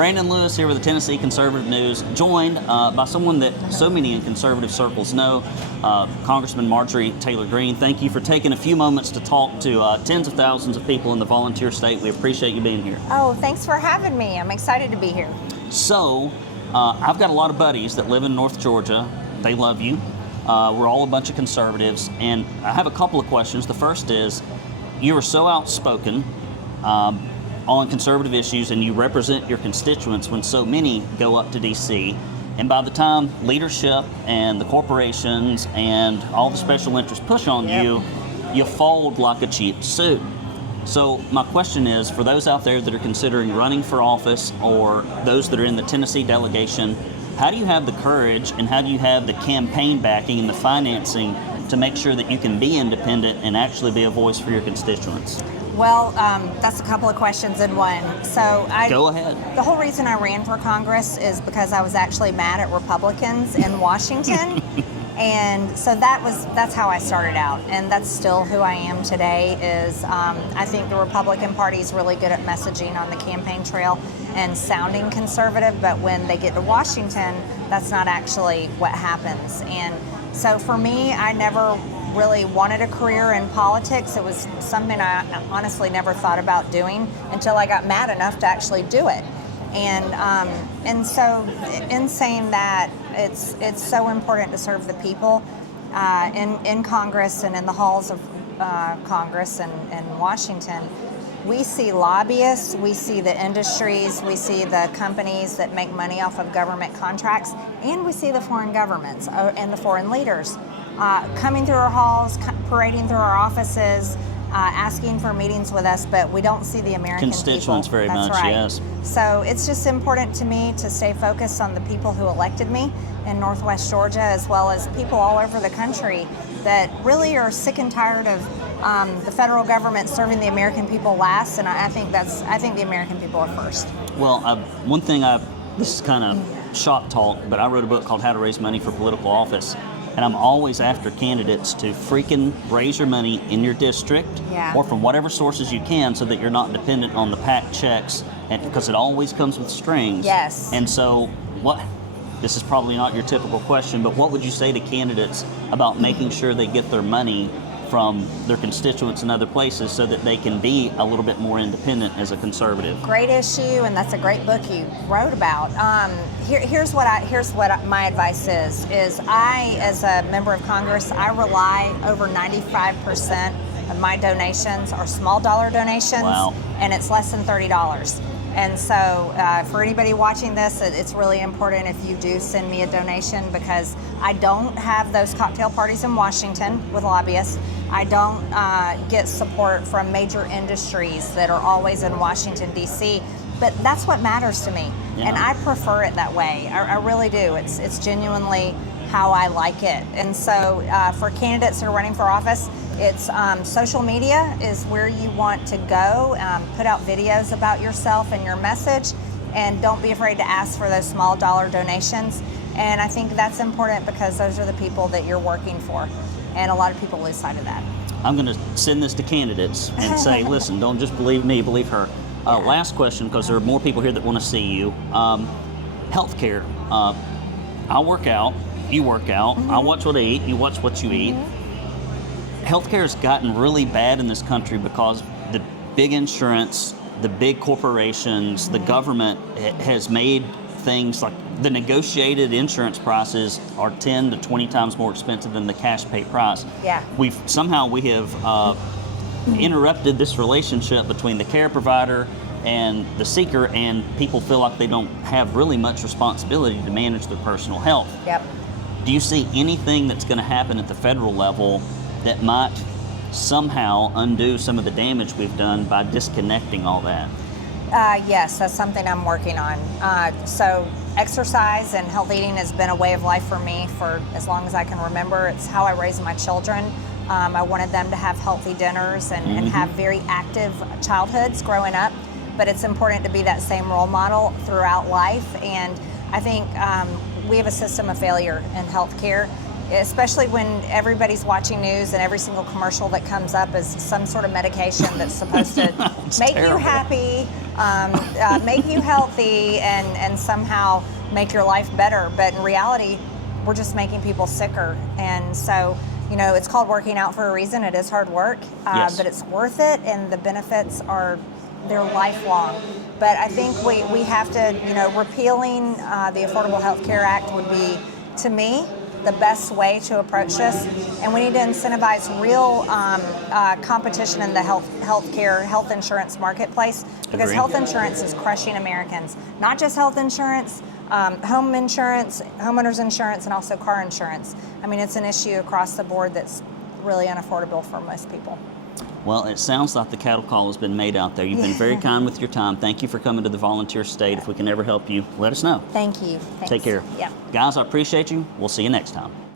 Brandon Lewis here with the Tennessee Conservative News, joined by someone that so many in conservative circles know, Congressman Marjorie Taylor Greene. Thank you for taking a few moments to talk to tens of thousands of people in the volunteer state. We appreciate you being here. Oh, thanks for having me. I'm excited to be here. So, I've got a lot of buddies that live in North Georgia. They love you. We're all a bunch of conservatives, and I have a couple of questions. The first is, you are so outspoken on conservative issues, and you represent your constituents when so many go up to D.C., and by the time leadership and the corporations and all the special interests push on you, you fold like a cheap suit. So my question is, for those out there that are considering running for office or those that are in the Tennessee delegation, how do you have the courage and how do you have the campaign backing and the financing to make sure that you can be independent and actually be a voice for your constituents? Well, that's a couple of questions in one. So Go ahead. The whole reason I ran for Congress is because I was actually mad at Republicans in Washington. And so that's how I started out, and that's still who I am today. I think the Republican Party is really good at messaging on the campaign trail and sounding conservative, but when they get to Washington, that's not actually what happens. And so for me, I never really wanted a career in politics. It was something I honestly never thought about doing until I got mad enough to actually do it. And so in saying that, it's so important to serve the people in Congress and in the halls of Congress and Washington. We see lobbyists, we see the industries, we see the companies that make money off of government contracts, and we see the foreign governments and the foreign leaders coming through our halls, parading through our offices, asking for meetings with us, but we don't see the American constituents people. very That's much, right. yes. So it's just important to me to stay focused on the people who elected me in Northwest Georgia, as well as people all over the country that really are sick and tired of the federal government serving the American people last, and I think the American people are first. Well, one thing this is kind of shop talk, but I wrote a book called How to Raise Money for Political Office. And I'm always after candidates to freaking raise your money in your district or from whatever sources you can so that you're not dependent on the PAC checks, and because it always comes with strings. Yes. And so this is probably not your typical question, but what would you say to candidates about making sure they get their money from their constituents in other places so that they can be a little bit more independent as a conservative? Great issue, and that's a great book you wrote about. Here's what my advice is I, as a member of Congress, I rely over 95% of my donations are small dollar donations. Wow. And it's less than $30. And so for anybody watching this, it's really important if you do send me a donation, because I don't have those cocktail parties in Washington with lobbyists. I don't get support from major industries that are always in Washington, D.C., but that's what matters to me. Yeah. And I prefer it that way. I really do. It's genuinely how I like it. And so for candidates that are running for office, it's social media is where you want to go. Put out videos about yourself and your message, and don't be afraid to ask for those small dollar donations. And I think that's important because those are the people that you're working for. And a lot of people lose sight of that. I'm going to send this to candidates and say, listen, don't just believe me, believe her. Last question, because there are more people here that want to see you. Healthcare. I work out, you work out, I watch what I eat, you watch what you eat. Healthcare has gotten really bad in this country because the big insurance, the big corporations, the government has made things like the negotiated insurance prices are 10 to 20 times more expensive than the cash pay price. Yeah. We have interrupted this relationship between the care provider and the seeker, and people feel like they don't have really much responsibility to manage their personal health. Yep. Do you see anything that's going to happen at the federal level that might somehow undo some of the damage we've done by disconnecting all that? Yes, that's something I'm working on. So exercise and health eating has been a way of life for me for as long as I can remember. It's how I raised my children. I wanted them to have healthy dinners and have very active childhoods growing up. But it's important to be that same role model throughout life. And I think we have a system of failure in healthcare. especially when everybody's watching news and every single commercial that comes up is some sort of medication that's supposed to make terrible. you happy, make you healthy, and somehow make your life better. But in reality, we're just making people sicker. And so, you know, it's called working out for a reason. It is hard work, Yes. but it's worth it, and the benefits they're lifelong. But I think we have to, you know, repealing the Affordable Health Care Act would be, to me, the best way to approach this. And we need to incentivize real competition in the health insurance marketplace, because Agree. health insurance is crushing Americans. Not just health insurance, home insurance, homeowners insurance, and also car insurance. I mean, it's an issue across the board that's really unaffordable for most people. Well, it sounds like the cattle call has been made out there. You've been very kind with your time. Thank you for coming to the Volunteer State. If we can ever help you, let us know. Thank you. Thanks. Take care. Yeah. Guys, I appreciate you. We'll see you next time.